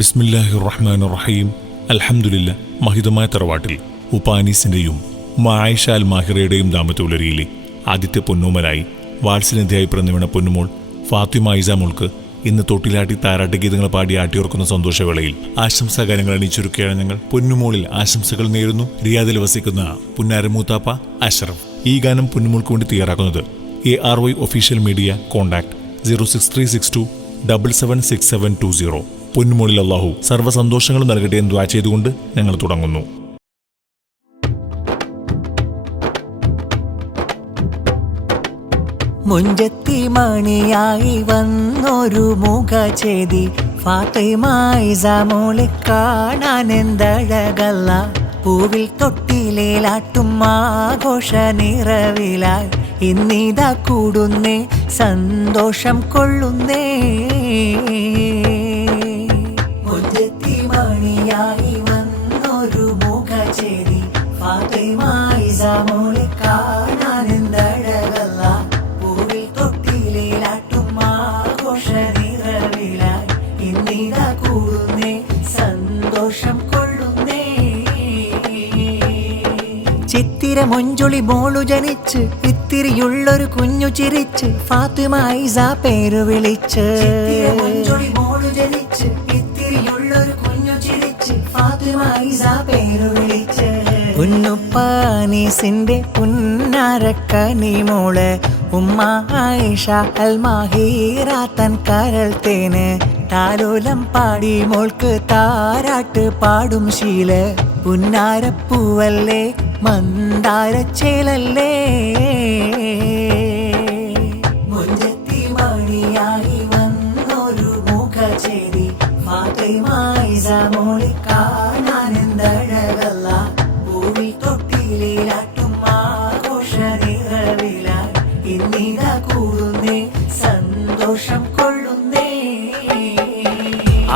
ബിസ്മില്ലാഹിർ റഹ്മാനിർ റഹീം. അൽഹംദുലില്ലാ. മഹിതമായ തറവാട്ടിൽ ഉപ്പാനീസിന്റെയും ആയിഷ അൽ മാഹിറയുടെയും ദാമ്പത്യപുലരിയിലെ ആദ്യത്തെ പൊന്നൂമലായി വാത്സല്യതയായി പിറന്നുവീണ പൊന്നുമോൾ ഫാത്തിമ ഐസ മോൾക്ക് ഇന്ന് തൊട്ടിലാട്ടി താരാട്ട് ഗീതങ്ങൾ പാടി ആട്ടിയോർക്കുന്ന സന്തോഷവേളയിൽ ആശംസാഗാനങ്ങൾ അണിയിച്ചൊരുക്കുകയാണ് ഞങ്ങൾ. പൊന്നുമോളിൽ ആശംസകൾ നേരുന്നു റിയാദിൽ വസിക്കുന്ന പുന്നാരമൂത്താപ്പ അഷ്റഫ്. ഈ ഗാനം പൊന്നുമോൾക്ക് വേണ്ടി തയ്യാറാക്കുന്നത് ARY ഒഫീഷ്യൽ മീഡിയ. കോൺടാക്ട് 06362776720. പൊന്നുമോളിൽ അല്ലാഹു സർവ്വസന്തോഷങ്ങളും നൽകട്ടെ എന്ന് ദുആ ചെയ്തുകൊണ്ട് ഞങ്ങൾ തുടങ്ങുന്നു. മുഞ്ചത്തി മണിയായി വന്നൊരു മുഖചേതി ഫാത്തിമ ഐസ മോളെ കാണാൻ എന്തഴകല്ല. പൂവിൽ തൊട്ടിലേലാട്ടും ആഘോഷ നിറവിലായി ഇന്നിതാ കൂടുന്നേ സന്തോഷം കൊള്ളുന്നേ. മുഞ്ചത്തി മണിയായി വന്നൊരു മുഖചേതി ഫാത്തിമ ഐസ മോളെ കാണാൻ എന്തഴകല്ല. പൂവിൽ തൊട്ടിലേലാട്ടും ആഘോഷ നിറവിലായി ഇന്നിതാ കൂടുന്നേ സന്തോഷം കൊള്ളുന്നേ. ചിത്തിര മൊഞ്ചൊളി മോളു ജനിച്ച് ഇത്തിരിയുള്ളൊരു കുഞ്ഞു ചിരിച്ച് ഫാത്തിമ ഐസ പേരു വിളിച്ച്. മൊഞ്ചൊളി മോളു ജനിച്ച് ഇത്തിരിയുള്ളൊരു കുഞ്ഞു ചിരിച്ച് ഫാത്തിമ ഐസ പേരു വിളിച്ച്. ഉന്നുപ്പാനീസിന്റെ പുന്നാരക്കനി മോള് ഉമ്മ ആയിഷ അൽ മാഹിറ തൻ കരൾ തേന് താലോലം പാടി മോൾക്ക് താരാട്ട് പാടും ശീല. പുന്നാരപ്പൂവല്ലേ മന്ദാരച്ചേലല്ലേ. മുഞ്ചത്തി മണിയായി വന്നൊരു മുഖചേതി ഫാത്തിമ ഐസ മോളെ കാണാൻ എന്തഴകല്ല. പൂവിൽ തൊട്ടിലേലാട്ടും ആഘോഷ നിറവിലായി ഇന്നിതാ കൂടുന്നേ സന്തോഷം കൊള്ളുന്നേ.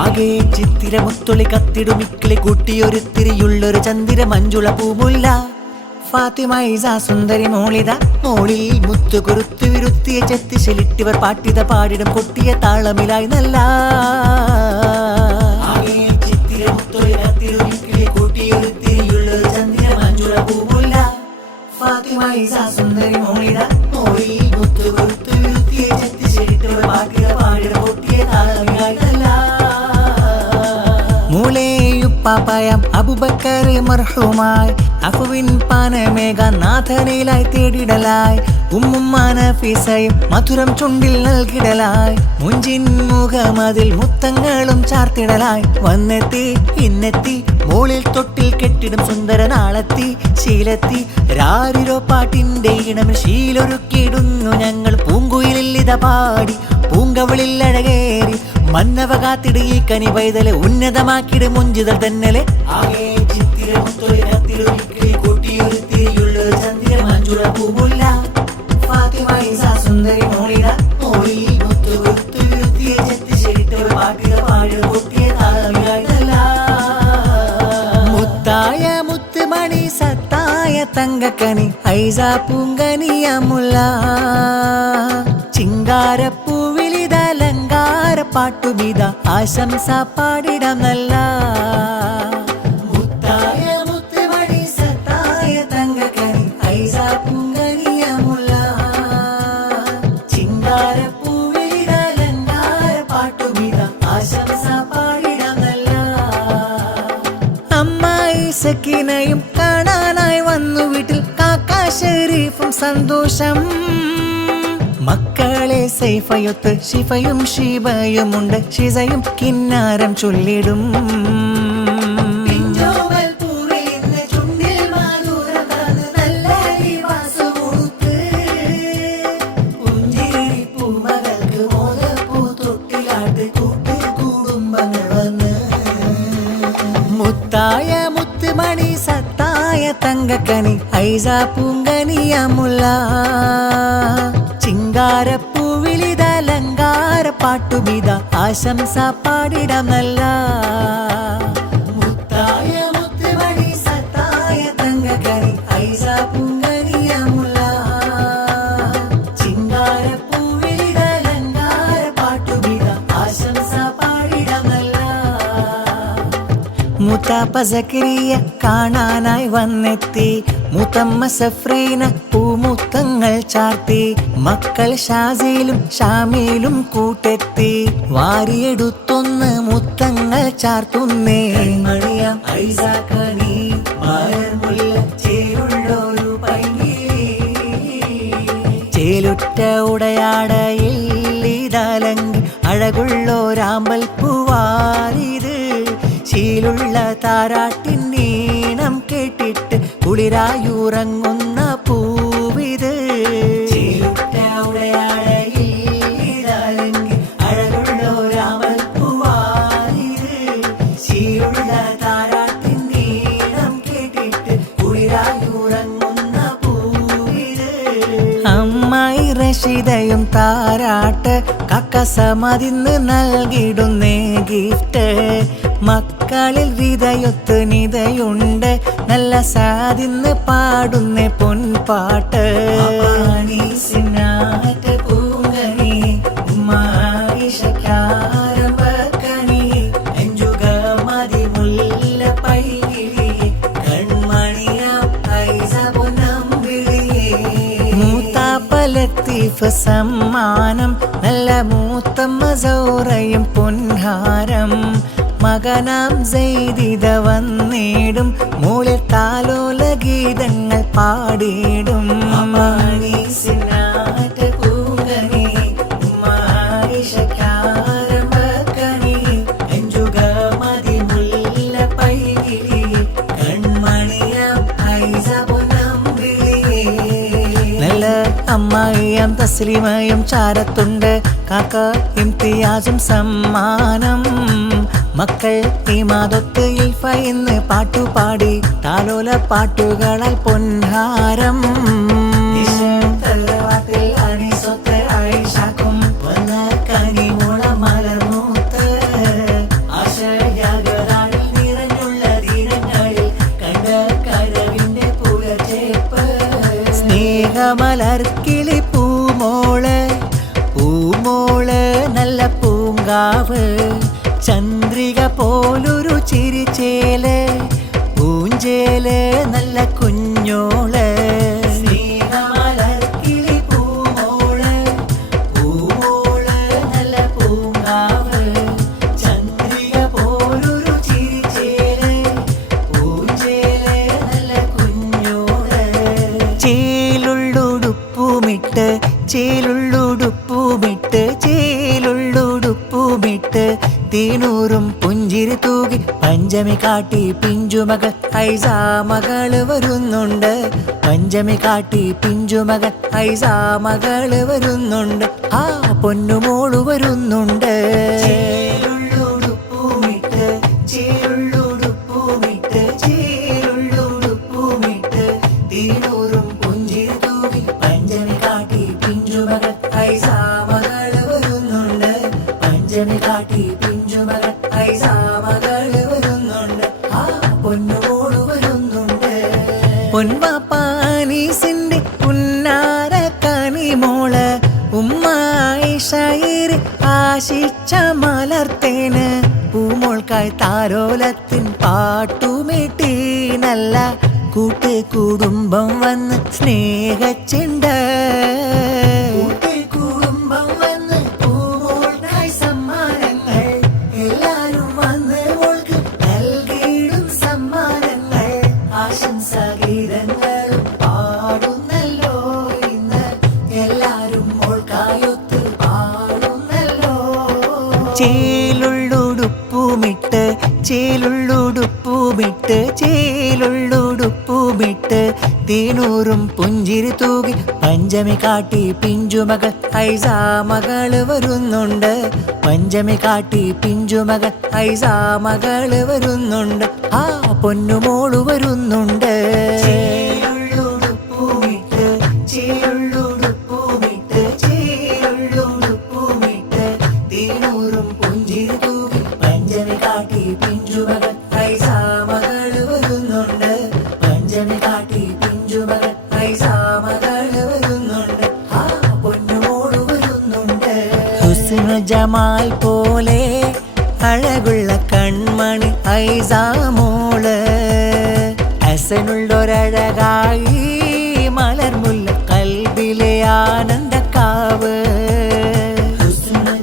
ആകെ ചിത്തിര മുത്തൊളി കത്തിടുമിക്കിളി കൂട്ടിയൊരുത്തിരിയുള്ളൊരു ചന്ദിര മഞ്ജുള പൂമുല്ല ഫാത്തിമ ഐസ സുന്ദരി മോളിത. മോളിൽ മുത്തു കുറുത്തു വിരുത്തിയ ചെത്തിശലിട്ടിവർ പാട്ടിത പാടിടം കൊട്ടിയ താളമിലായി നല്ല. ആകെ ചിത്തിര മുത്തൊളി കത്തിടുമിക്കിളി കൂട്ടിയൊരുത്തിരിയുള്ളൊരു ചന്ദിര മഞ്ജുള പൂമുല്ല ഫാത്തിമ ഐസ സുന്ദരി മോളിത. മോളിൽ മുത്തു കുറുത്തു വിരുത്തിയ ചെത്തിശലിട്ടിവർ പാട്ടിത പാടിടം കൊട്ടിയ താളമിലായി നല്ല. മൂളേയുപ്പാപ്പയം അബൂബക്കർ മർഹൂമായി അഫുവിൻ പാനമേഘ നാഥനിലായി തേടിടലായി ഉമ്മുമ്മാന ഫീസയും മധുരം ചുണ്ടിൽ നൽകിടലായി മുഞ്ചിൻ മുഖമതിൽ മുത്തങ്ങളും ചാർത്തിടലായി വന്നെത്തി ഇന്നെത്തി മോളിൽ തൊട്ടിൽ കെട്ടിടും സുന്ദര നാളെത്തി ശീലത്തി രാരിരോ പാട്ടിന്റെ ഇടമിൽ ശീലൊരുക്കിയിടുന്നു ഞങ്ങൾ. പൂങ്കുയിലിത പാടി പൂങ്കവളിൽ അഴകേറി മന്നവ കാത്തിട് ഈ കനി പൈതല് ഉന്നതമാക്കിട് മുഞ്ചിതൽ തന്നലെ. ആകെ ചിത്തിര മുത്തൊളി കത്തിടുമിക്കിളി കൂട്ടിയൊരുത്തിരിയുള്ളൊരു ചന്ദിര മഞ്ജുള പൂമുല്ല ഫാത്തിമ ഐസ സുന്ദരി മോളിത. മോളിൽ മുത്തു കുറുത്തു വിരുത്തിയ ചെത്തിശലിട്ടൊരു പാട്ടിത പാടിട കൊട്ടിയ താളമിലായിട്ടല്ല. മുത്തായ മുത്തുമണി സത്തായ തങ്കക്കനി ഐസ പൂങ്കനിയമുല്ല. ചിങ്കാരപ്പൂവിലിതലങ്കാര പാട്ടുമിത ആശംസ പാടിടം നല്ല. മുത്തായ മുത്തുമണി സത്തായ തങ്കക്കനി ഐസ പൂങ്കനിയമുല്ല. ചിങ്കാരപ്പൂവിലിതലങ്കാര പാട്ടുമിത ആശംസ പാടിടം നല്ല. അമ്മ സക്കീനയും കാണാനായി വന്നു വീട്ടിൽ കാക്ക ഷരീഫും സന്തോഷം. മക്കളെ സൈഫയൊത്ത് ഷിഫയും ഷീബയുമുണ്ട് ഷിസയും കിന്നാരം ചൊല്ലിടും. മുത്തായ മുത്തുമണി സത്തായ തങ്കക്കനി ഐസ പൂങ്കനിയമുല്ല. ചിങ്കാരപ്പൂവിലിതലങ്കാര പാട്ടുമിത ആശംസ പാടിടം നല്ല. മുത്തായ മുത്തുമണി സത്തായ തങ്കക്കനി ഐസ പൂങ്കനിയമുല്ല. ചിങ്കാരപ്പൂവിലിതലങ്കാര പാട്ടുമിത ആശംസ പാടിടം നല്ല. മൂത്താപ്പ സക്കരിയ കാണാനായി വന്നെത്തി. മൂത്തമ്മ സഫ്രീന പൂമുത്തങ്ങൾ ചാർത്തി. മക്കൾ ഷാസിലും ഷാമിലും കൂട്ടെത്തി. വാരിയെടുത്തൊന്ന് മുത്തങ്ങൾ ചാർത്തുന്നേ. മണിയാം ഐസാക്കനി മലർമുല്ല ചേലുള്ളൊരു പൈങ്കിളി. ചേലുറ്റ ഉടയാടയിൽ ഇതലങ്കി അഴകുള്ളൊരാമ്പൽ പൂവാരിത്. ശീലുള്ള താരാട്ടിൻ നീണം കേട്ടിട്ട് കുളിരായുറങ്ങുന്ന പൂവിത്. ചേലുറ്റ ഉടയാടയിൽ ഇതലങ്കി അഴകുള്ളൊരാമ്പൽ പൂവാരിത്. ശീലുള്ള താരാട്ടിൻ നീണം കേട്ടിട്ട് കുളിരായുറങ്ങുന്ന പൂവിത്. അമ്മായി റഷീദയും താരാട്ട് കക്കസമതിന്ന് നൽകിടുന്നേ ഗിഫ്റ്റ്. മക്കളിൽ വിതയൊത്ത് നിതയുണ്ട് നല്ല സാതിന്ന് പാടുന്നേ പൊൻപാട്ട്. പൂങ്കണി മായിഷക്കാരമ്പക്കണി അഞ്ചുക മതി മുല്ല പൈകിളി കൺമണിയാം ഐസ പൊന്നമ്പിളിയേ. മൂത്താപ്പ ലത്തീഫ് സമ്മാനം നല്ല മൂത്തമ്മ സൗറയും പൊൻഹാരം. മകനാം സെയ്ദിത വന്നിടും മൂളിൽ താലോല ഗീതങ്ങൾ പാടിയിടും. പൂങ്കണി മായിഷക്കാരമ്പക്കണി അഞ്ചുക മതി മുല്ല പൈകിളി കൺമണിയാം ഐസ പൊന്നമ്പിളിയേ. നല്ല അമ്മായിയാം തസ്ലിമയും ചാരത്തുണ്ട്. കാക്ക ഇംതിയാസും സമ്മാനം. മക്കൾ ഈമാദത്ത് ഇൽഫ എന്ന് പാട്ടുപാടി താലോല പാട്ടുകളാൽ പൊൻഹാരം. തറവാട്ടിൽ അനീസൊത്ത് ആയിഷാക്കും വന്ന കനിമുള മലർമൂത്ത്. ആശയാകരാളിൽ നിറഞ്ഞുള്ള ദിനങ്ങളിൽ കണ്ട കരവിന്റെ പുലചേപ്പ്. സ്നേഹമലർക്കിളി പൂമോള് പൂമോള് നല്ല പൂങ്കാവ്. ചന്ദ്രിക പോലൊരു ചിരിച്ചേല് പൂഞ്ചേല് നല്ല കുഞ്ഞോള്. സ്നേഹമലർക്കിളി പൂമോള് പൂമോള് നല്ല പൂങ്കാവ്. ചന്ദ്രിക പോലൊരു ചിരിച്ചേല് പൂഞ്ചേല് നല്ല കുഞ്ഞോള്. ചേലുള്ളുടുപ്പുമിട്ട് ചേലുള്ളുടുപ്പുമിട്ട് ചേലുള്ളുടുപ്പുമിട്ട് തീനൂറും പുഞ്ചിരി തൂകി പഞ്ചമി കാട്ടി പിഞ്ചുമകൾ ഐസ മകള് വരുന്നുണ്ട്. പഞ്ചമി കാട്ടി പിഞ്ചുമകൾ ഐസ മകള് വരുന്നുണ്ട്. ആ പൊന്നുമോള് വരുന്നുണ്ട്. ചേലുള്ളുടുപ്പുമിട്ട് ചേലുള്ളുടുപ്പുമിട്ട് ചേലുള്ളുടുപ്പുമിട്ട് തീനൂറും പുഞ്ചിരി തൂകി പഞ്ചമി കാട്ടി പിഞ്ചുമകൾ ഐസ മകള് വരുന്നുണ്ട്. പഞ്ചമി കാട്ടി പിഞ്ചുമകൾ ഐസ മകള് വരുന്നുണ്ട്. ആ പൊന്നുമോള് വരുന്നുണ്ട്. പൊൻവാപ്പാനീസിന്റെ പുന്നാര കനിമോള് ഉമ്മായിഷയിര് ആശിച്ച മലർത്തേന്. പൂമോൾക്കായി താരോലത്തിൻ പാട്ടുമീട്ടി നല്ല കൂട്ട് കുടുംബം വന്ന് സ്നേഹച്ചിണ്ട്. കുടുംബം വന്ന് പൂമോൾക്കായി സമ്മാനങ്ങൾ എല്ലാരും വന്ന് മോൾക്ക് നൽകിയിടും സമ്മാനങ്ങൾ. ആശംസഗീതങ്ങളും പാടുന്നല്ലോ ഇന്ന് എല്ലാരും മോൾക്കായൊത്ത് പാടുന്നല്ലോ. ചേലുള്ളുടുപ്പുമിട്ട് ചേലുള്ളുടുപ്പുമിട്ട് ചേലുള്ളുടുപ്പുമിട്ട് തീനൂറും പുഞ്ചിരി തൂകി പഞ്ചമി കാട്ടി പിഞ്ചുമകൾ ഐസ മകള് വരുന്നുണ്ട്. പഞ്ചമി കാട്ടി പിഞ്ചുമകൾ ഐസ മകള് വരുന്നുണ്ട്. ആ പൊന്നുമോള് വരുന്നുണ്ട്. ചേലുള്ളുടുപ്പുമിട്ട് ചേലുള്ളുടുപ്പുമിട്ട് ചേലുള്ളുടുപ്പുമിട്ട് തീനൂറും പുഞ്ചിരി തൂകി പഞ്ചമി കാട്ടി പിഞ്ചുമകൾ ഐസ മകള് വരുന്നുണ്ട്. പഞ്ചമി കാട്ടി പിഞ്ചുമകൾ ഐസ മകള് വരുന്നുണ്ട്. ആ പൊന്നുമോള് വരുന്നുണ്ട്. ഹുസ്ന ജമാൽ പോലെ അഴകുള്ള കൺമണി ഐസാമോള് ഹസനുള്ളൊരഴകായി മലർമുല്ല കൽബിലെ ആനന്ദക്കാവ്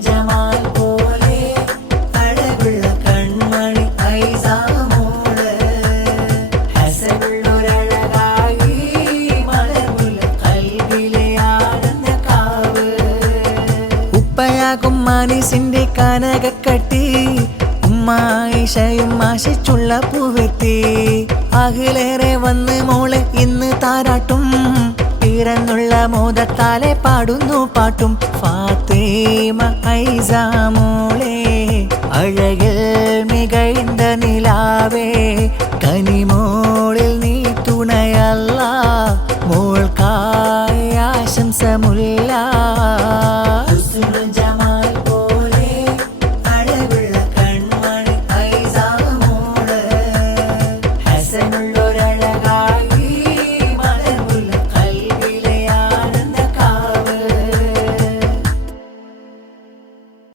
ജമാൽ പോലെ അഴകുള്ള കൺമണി ഐസാമോള് ഹസനുള്ളൊരഴകായി മലർമുല്ല കൽബിലെ ആനന്ദക്കാവ് ഉപ്പയാകും മാനിസിന്റെ കനകക്കട്ടി ഉമ്മായിഷയും ആശിച്ചുള്ള പൂവെത്തി അഖിലേറെ വന്ന് മോളെ ഇന്ന് താരാട്ടും പിറന്നുള്ള മോദത്താലെ പാടുന്നു പാട്ടും ഫാത്തിമ ഐസാമോളെ അഴകിൽ മികഴ്ந்த നിലാവേ